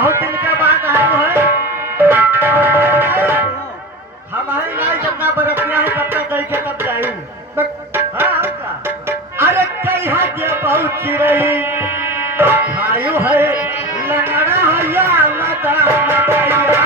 बहुत दिन के बाद आए है। हमारे ना जितना बरतिया है तब तक गई के तब जायू। हाँ का अरे कई है जे बहुत चिरई आयु है लंगड़ा हैया लता मतैया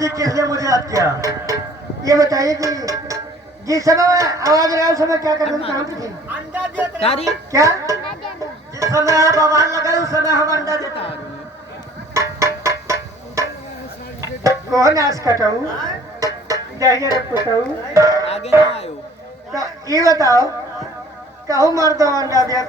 जी किसने मुझे याद किया? ये बताइए कि जिस समय आवाज लगा उस समय क्या कर रहे थे? कहाँ पे थे? क्या जिस समय आप आवाज लगाए उस समय हम अंडा देता कौन आज कटाऊ दहिया रखताऊ आगे ना आयो तो ये बताओ कहूँ मार दो अंडा दिया